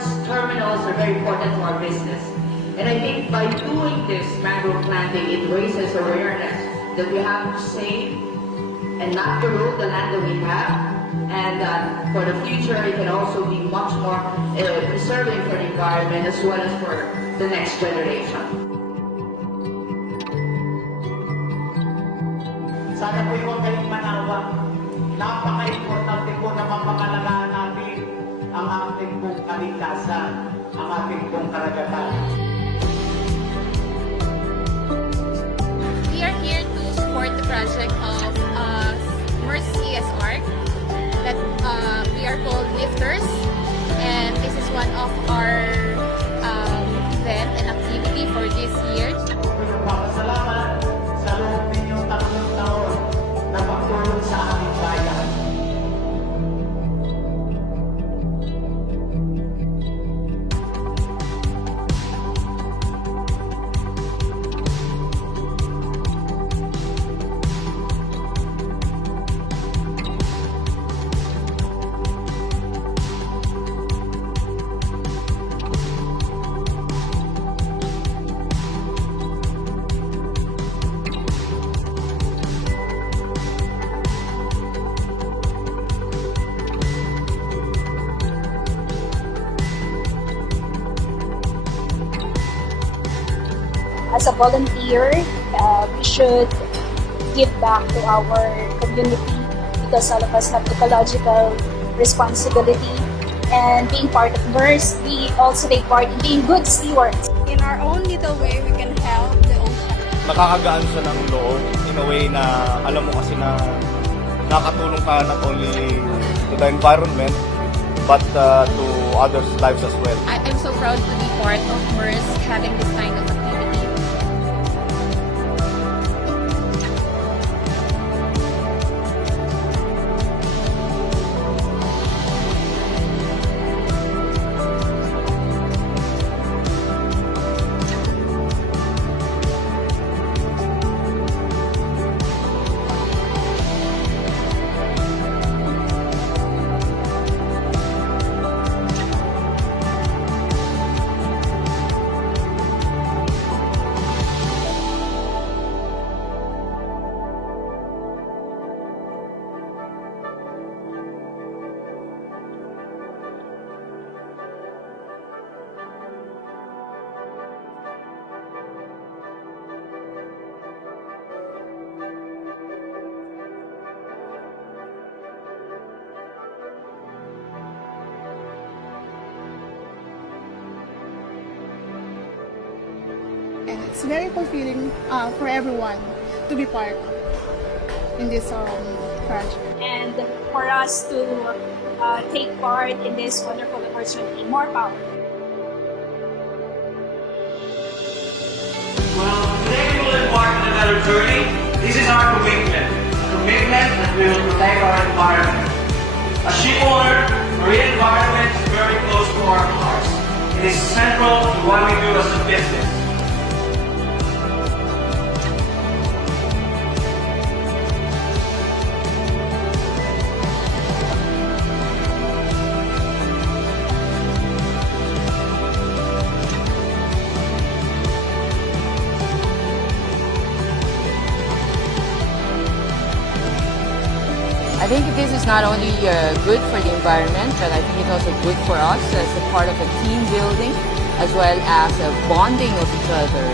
ports, terminals are very important to our business. And I think by doing this mangrove planting, it raises awareness that we have to save and not erode the land that we have. And for the future, it can also be much more preserving for the environment as well as for the next generation. Sana po huwag kayong manawa. Napaka-importante po na mapangalagaan natin ang ating pong kaligtasan, ang ating pong karagatan. We are here to support the project of MERS CSR that we are called Lifters, and this is one of our event and activity for this year. Nagpapasalamat sa loob ninyong 3 taon na pagtulong sa aming bayan. As a volunteer, we should give back to our community because all of us have ecological responsibility. And being part of MERS, we also take part in being good stewards. In our own little way, we can help the ocean. Nakakagaan siya ng loob in a way na alam mo kasi na nakatulong ka not only to the environment but to others' lives as well. I'm so proud to be part of MERS having this kind of activity. And it's very fulfilling for everyone to be part in this project. And for us to take part in this wonderful opportunity, more power. Well, today we will embark on another journey. This is our commitment. A commitment that we will protect our environment. As ship owner, marine environment is very close to our hearts. It is central to what we do as a business. I think this is not only good for the environment, but I think it's also good for us as a part of a team building, as well as a bonding of each other.